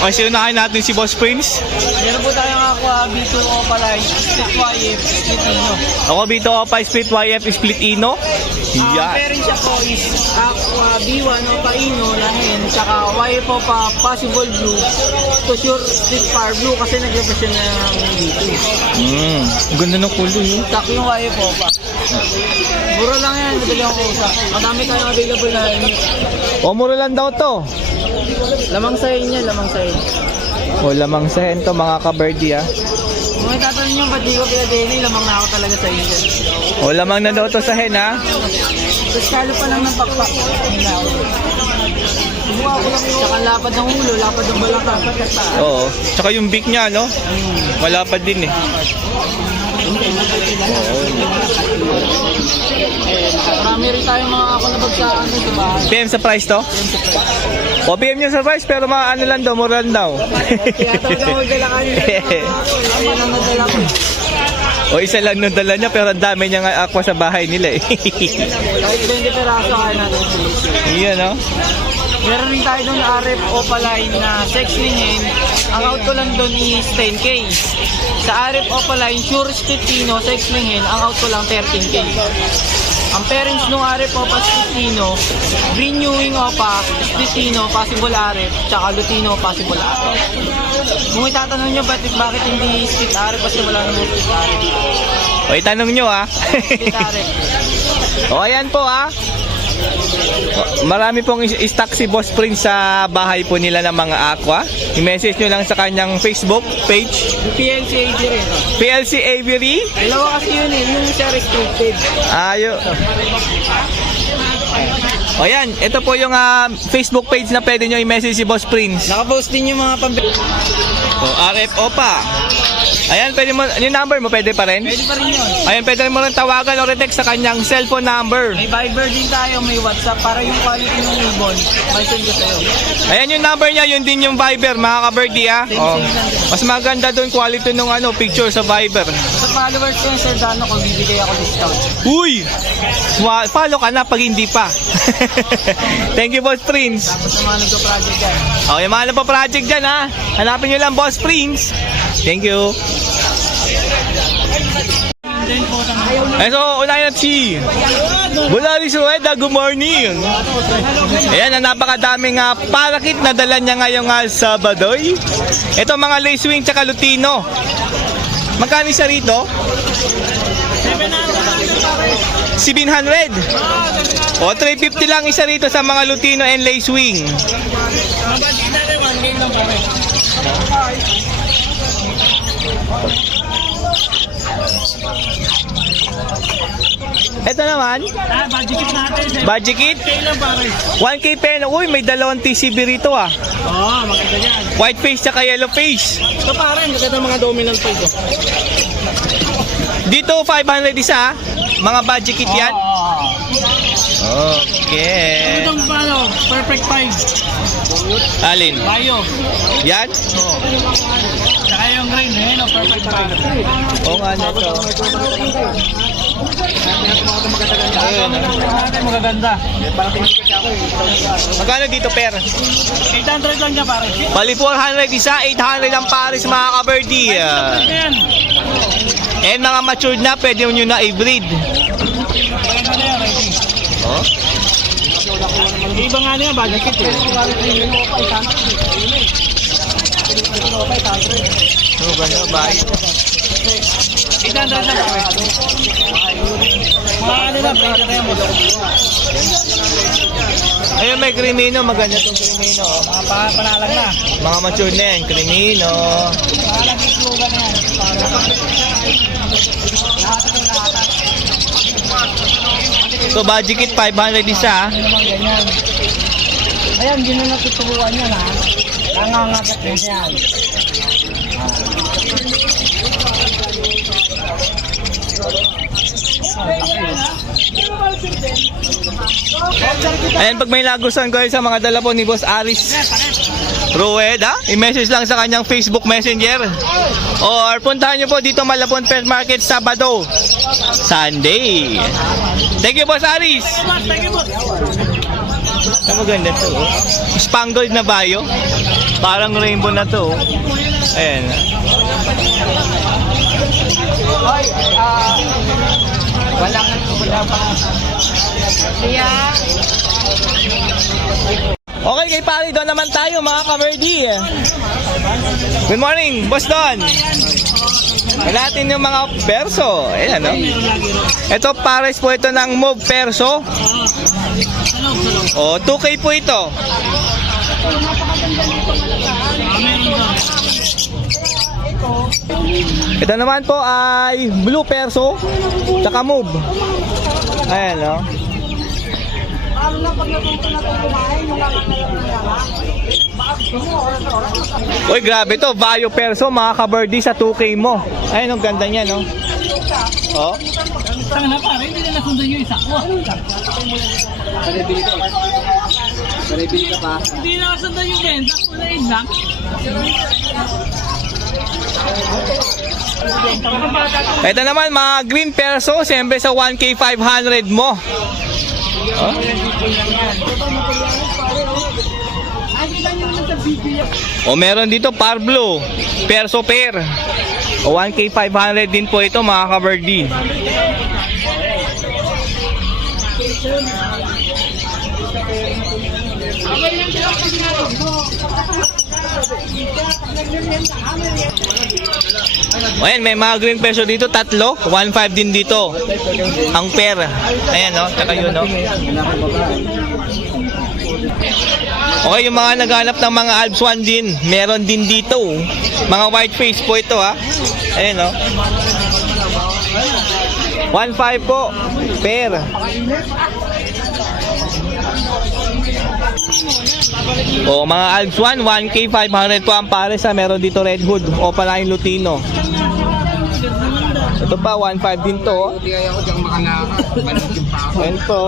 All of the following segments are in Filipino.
O, sinunahin natin si Boss Prince. Meron po tayong Aqua B2 Opaline, Split YF, Split Ino. Ako dito, Opa Split YF Split Ino. Ang Yan. pairing siya po is Aqua B1 Opa Ino, lahin, tsaka YF Opa Possible Blue, to sure Split Fire Blue kasi naglabas siya ng B2. Ganda ng kulay. Tak yung YF Opa. Mura lang yan, madali ako usap. Madami tayong available na yun. O, mura lang daw to. Lamang sa inyo, lamang sa inyo. O, lamang sa hento mga ka-birdie ah. Kung itatanong nyo, ba't di ko pinadeli, lamang na ako talaga sa inyo. O, lamang na daw to sa hen ha. Tapos kalo pa lang ng pakpak. Buka ko lang yung... Tsaka lapad ng ulo, lapad ng balakang. Oo. Tsaka yung beak niya, no? Malapad din eh. Marami rin tayong mga ako na bagsakan sa bahay. PM sa price to? O, PM niya sa price pero ano lang daw, mura lang daw. Kaya talaga magdala ka nila. Ayan ang nadala ko. O, isa lang nung dala niya pero ang dami niyang aqua sa bahay nila eh. Kahit 20 peraso kaya natin. Iyan, no? Meron rin tayo doon RF Opaline na sexling hen. Ang out ko lang doon is 10K. Sa RF Opaline, Sure Spitino, sexling hen, ang out ko lang 13K. Ang parents ng RF Opa Spitino, Green New Wing Opa, Spitino, Possible RF, tsaka Lutino, Possible RF. Kung itatanong nyo bakit hindi Spit RF kasi wala namang Spit RF. O, itanong nyo ah. Spit RF. O, ayan po ah. Marami pong stock si Boss Prince sa bahay po nila ng mga aqua. I-message nyo lang sa kanyang Facebook page. PLC AV rin. PLC Aviary. Dalawa kasi yun eh, yung siya restricted. Ayo. O yan, ito po yung Facebook page na pwede nyo i-message si Boss Prince. Nakapost din yung mga O, RF Opa. Ayan, pwede mo, yung number mo pwede pa rin? Pwede pa rin yun. Ayan, pwede mo rin tawagan o text sa kanyang cellphone number. May Viber din tayo, may WhatsApp para yung quality ng ibon. May send ko sa'yo. Ayan yung number niya, yun din yung Viber, mga ka-birdie ah. O, mas maganda doon quality ng picture sa Viber. Sa followers ko yung Sir Dano ko, bibigay ako discount. Uy! Follow ka na pag hindi pa. Thank you, Boss Prince. Tapos sa mga nagko-project yan. Okay, mga na pa project dyan ha. Hanapin nyo lang, Boss Prince. Thank you. So, unahin natin si Bulari Sueda. Good morning. Ayan, ang napakadaming parakit na dala niya ngayong Sabadoy. Ito mga lace wing tsaka Lutino. Magkano isa rito? 700. O, 350 lang isa rito sa mga Lutino and lace wing. Ito naman, Budget kit natin. budget kit, Okay lang pare. 1K pen. Uy, may dalawang TCB rito ah. Oo, maganda yan. White face tsaka yellow face. Ito pare, maganda mga dominant pa ito. Dito 500 isa, mga budget kit yan. Okay. Itong paano, perfect 5. Alin? Bayo. Yan? Saka yung green, no, perfect 5. Oo nga na to. Ayun. Magaganda. Magkano dito per? 800 lang niya pare. Bali 400 isa, 800 ang pares mga ka-birdie. Ayan. And mga matured na, pwede nyo na i-breed. Maganda na yan, ready. Oh. Iba nga niya, budget kit eh. Ano ba na? Bye. 800 lang pare. Mga ano lang, pwede na yan mo. Ayun, may Crimino. Maganda itong Crimino. Oh. Mga panalag na. Mga matured na yan. Crimino. Panalag yung slogan yan. Lahat ito lahat. So, budget kit 500 isa. Ano naman ganyan. Ayan, hindi na natuturuan yan ha. Nangangagat din yan. Ayan, pag may nagustuhan kayo sa mga dala po ni Boss Aris Rueda, i-message lang sa kanyang Facebook Messenger. Or puntahan nyo po dito Malabon Pet Market Sabado, Sunday. Thank you, Boss Aris. Thank you, boss. Ang maganda to. Spangled na bayo. Parang rainbow na to. Ayan. Hoy, wala pa. Kaya, Okay, kay pare, doon naman tayo mga ka-Verdi. Good morning, Boss Don. May natin yung mga perso. Ayan, no? Ito, pares po ito ng mauve perso. O, 2K po ito. Ito naman po ay blue perso, tsaka mauve. Ayan, no? Uy, grabe to. Vario perso, mga ka-Verdi sa 2K mo. Ayun, ang ganda niya, no? Oh. tanga na pare, hindi na nasundan yung isa ko. Bili ka pa. Hindi na nasundan yung benta ko na exact. Ito naman, mga green perso, siyempre sa 1K 500 mo. Oh. O meron dito Parblo, perso pair. O 1K 500 din po ito mga ka-Verdi. O ayan, may mga green perso dito, tatlo, 1.5 din dito. Ang pair. Ayan, no? Tsaka yun, no? Okay, yung mga naghanap ng mga Alps 1 din, meron din dito. Mga white face po ito, ha? Ayan, no? 1.5 po, pair. O, mga Alps 1, 1K 500 po ang pares, ha? Meron dito Red Hood, Opaline Lutino. Ito pa, 1.5 din to. Hindi kaya ako diyang makalaka. Ayan po.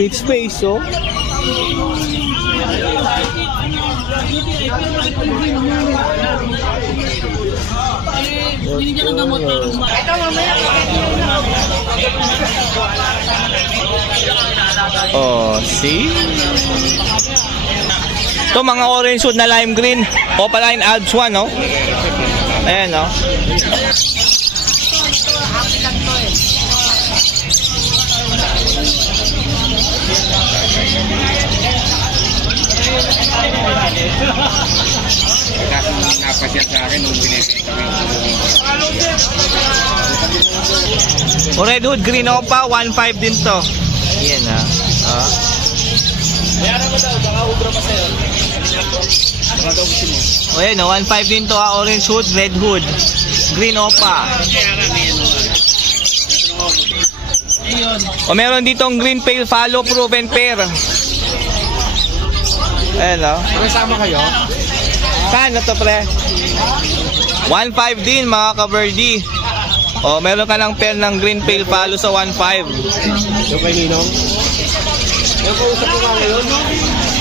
Big space, oh. Binigyan ng gamot para ito mamaya. Oh, see? Ito mga orange wood na lime green. Opaline Alps 1, no? Ayan, no? Napasya sa akin nung binibenta ko. O red hood green opa, 1.5 din to. Ayan, ha? Ah. O yan, 1.5 din to, ha? Orange hood, red hood. Green opa. O meron ditong green pale follow proven pair. Ayan, no? Kasama kayo? Saan na to, pre? 1.5 din, mga ka-Verdi. O, meron ka ng pair ng green pale follow sa 1.5. Yung kay Ninong? Yung kausap ko nga ngayon,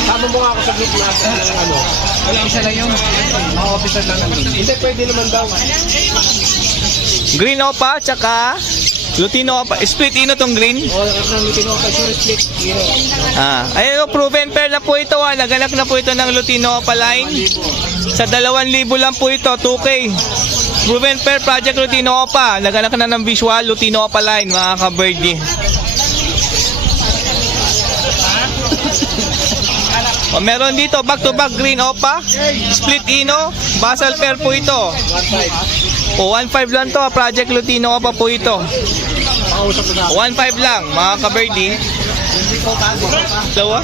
sama mo nga ako sa group natin ng ano. Wala isa lang yung mga officer lang namin. Hindi, pwede naman daw. Green opa, tsaka Lutino opa. Split ino tong green. O, ang Lutino ka, sure split. Ayun, proven pair na po ito, ha. Naganak na po ito ng Lutino opa line. Sa 2,000 lang po ito, 2K. Proven pair project Lutino opa. Naganak na ng visual Lutino opa line, mga ka-Verdi. O, meron dito back to back green opa, split ino, basal pair po ito. O 1.5 lang to, project Lutino opa po ito. 1.5 lang, mga ka-Verdi. Dalawa.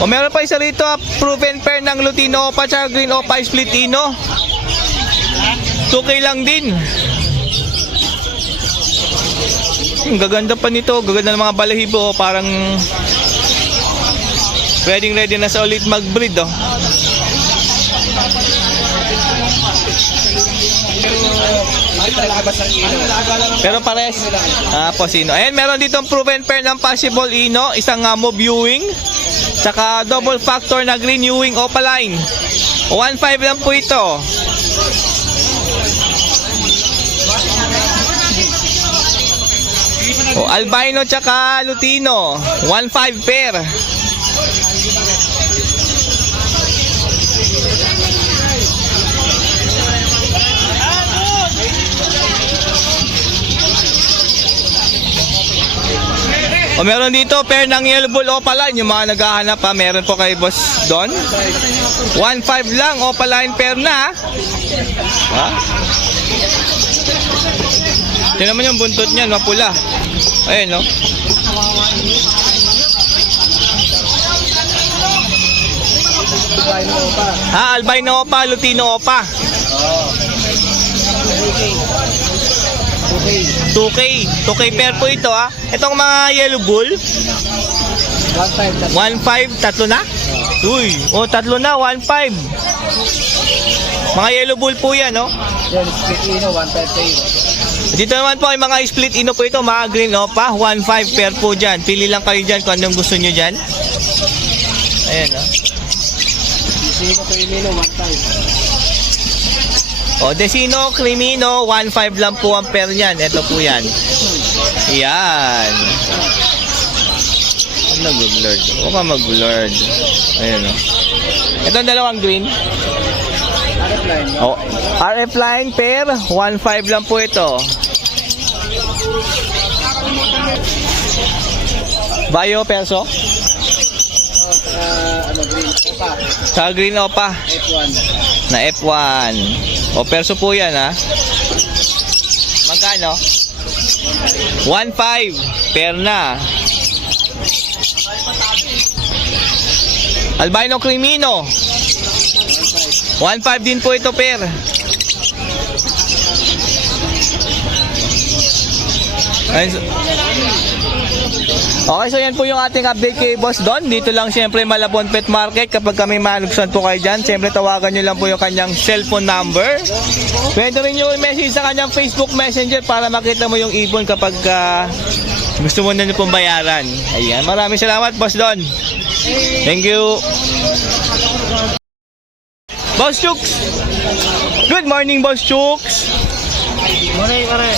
O meron pa isa rito, proven pair ng Lutino opa at green opa split ino. 2K lang din. Ang gaganda pa nito, gaganda ng mga balahibo, parang ready na sa ulit mag-breed, oh. Pero pares. Posino. Ayan, meron ditong proven pair ng possible ino, isang mauve viewing, tsaka double factor na green viewing opaline. 1.5 lang po ito. O, albino tsaka lutino, 1.5 pair. O meron dito, pair ng yellow bull opaline. Yung mga naghahanap pa, meron po kay Boss Don. 1.5 lang, opaline pair na. Ha? Ito naman yung buntot niyan, mapula. Ayun, no? Ha, albino opa, lutino opa. 2K pair po ito, ha. Itong mga yellow bull, 1.5, tatlo na? Uy, oh, tatlo na, 1.5. Mga yellow bull po yan, no? Yan, split ino, 1.5. Dito naman po ay mga split ino po ito, mga green opa, 1.5 pair po dyan. Pili lang kayo dyan kung anong gusto nyo dyan. Ayan, no? Sino ko ino, 1.5. O, Desino, Crimino, 1.5 lang po ang pair niyan. Ito po yan. Yan. Ano mag-blurred? Huwag ka mag-blurred. Ayan, o. Ito ang dalawang green. RF line, no? O, RF line pair, 1.5 lang po ito. Bayo perso? Ano, green, opa, Sa green opa. F1. Na F1. O, perso po yan, ha? Magkano? 1.5. Pair na. Albino Crimino. 1.5 din po ito, pair. Ayun, okay, so yan po yung ating update kay Boss Don. Dito lang siyempre Malabon Pet Market. Kapag kami manugsan po kayo dyan, siyempre tawagan nyo lang po yung kanyang cellphone number. Pwede rin nyo i-message sa kanyang Facebook Messenger para makita mo yung ibon kapag gusto mo na nyo pong bayaran. Ayan, maraming salamat, Boss Don. Thank you. Boss Chooks! Good morning, Boss Chooks! Pare.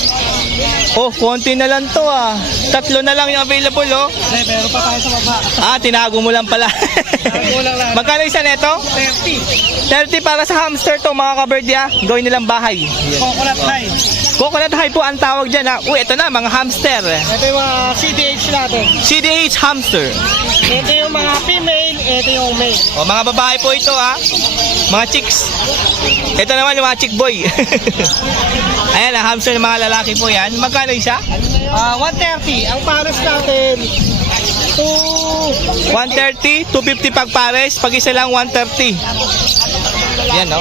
Oh, konti na lang to, ah. Tatlo na lang yung available, oh. Pero pa tayo sa baba. Tinago mo lang pala. Kulang lang. Magkano isa neto? 30. 30 para sa hamster to, mga kabirdi, ah. Gawin nilang bahay. Coconut high. Coconut high po ang tawag dyan, ah. Uy, ito na, mga hamster. Ito yung mga CDH natin. CDH hamster. Ito yung mga female, ito yung male. O, mga babae po ito, ah. Mga chicks. Ito naman yung mga chick boy. Ayan, ah, hamster ng mga lalaki po yan. Magkano isa? 130. Ang pares natin, 130, 250 pag pares. Pag isa lang, 130. Yan, no?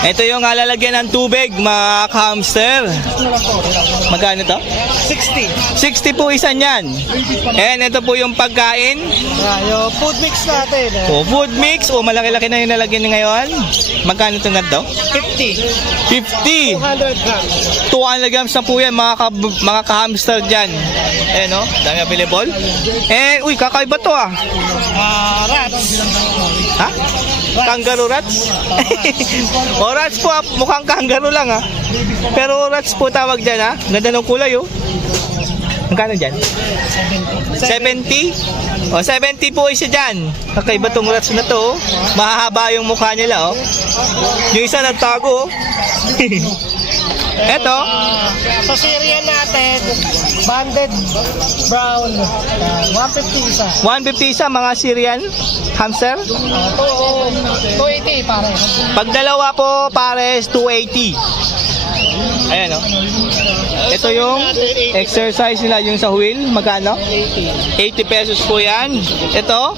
Ito yung lalagyan ng tubig, mga hamster. Magkano to? 60. 60 po isa niyan. And ito po yung pagkain. Yung food mix natin. O, food mix. O, malaki-laki na yung nalagyan niya ngayon. Magkano itong ganito? 50. 50. 200 grams. 200 grams na po yan, mga ka-hamster dyan. Ayan, no? Dami available. Eh, uy, kakaiba to, ah. Rats. Ha? Kangaroo rats? O, rats po, ah. Mukhang kangaroo lang, ah. Pero rats po tawag dyan, ah. Ganda ng kulay, oh. Magkano dyan? 70? O, 70 po isa dyan. Kakaiba tong rats na to, oh. Mahahaba yung mukha nila, oh. Yung isa nagtago, oh. Eto. Sa cereal natin, banded brown. 150 isa. 150 isa, mga Syrian hamster. 280 pare. Pag dalawa po, pares 280. Ayan, oh. Ito yung exercise nila, yung sa wheel. Magkano? 80 pesos po yan. Ito?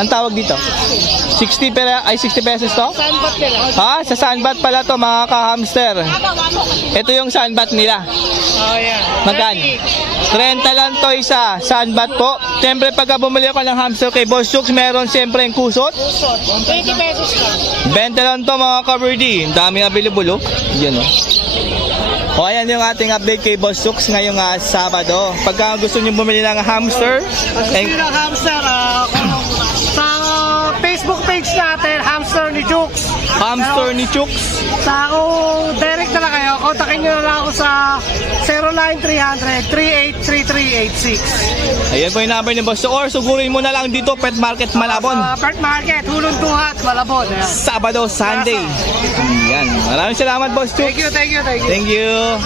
Ang tawag dito? 60 pesos to? Sunbat nila. Ha? Sa sunbat pala to, mga ka-hamster. Ito yung sunbat nila. Oh, yeah. Magkano? 30 lang to isa. Sunbat po. Siyempre, pagka bumili ako ng hamster kay Boss Chooks, meron siyempre yung kusot. 20 pesos lang. 20 lang to, mga ka-birdie. Ang dami available, oh. Yan, oh. O, ayan yung ating update kay Boss Chooks ngayong Sabado. Pagka gusto nyo bumili ng hamster, Ng hamster, sa Facebook page natin, Hamster ni Chooks. hamster ni Chooks. Sa kung direct na lang kayo, kontakin nyo na lang ako sa 0938-383386. Ayan po yung number ni Boss Chooks. Or sugurin mo na lang dito, Pet Market Malabon. Sa Pet Market, Hulong Tuhat, Malabon. Ayan. Sabado, Sunday. Yan. Maraming salamat, Boss Chooks. Thank you. Thank you.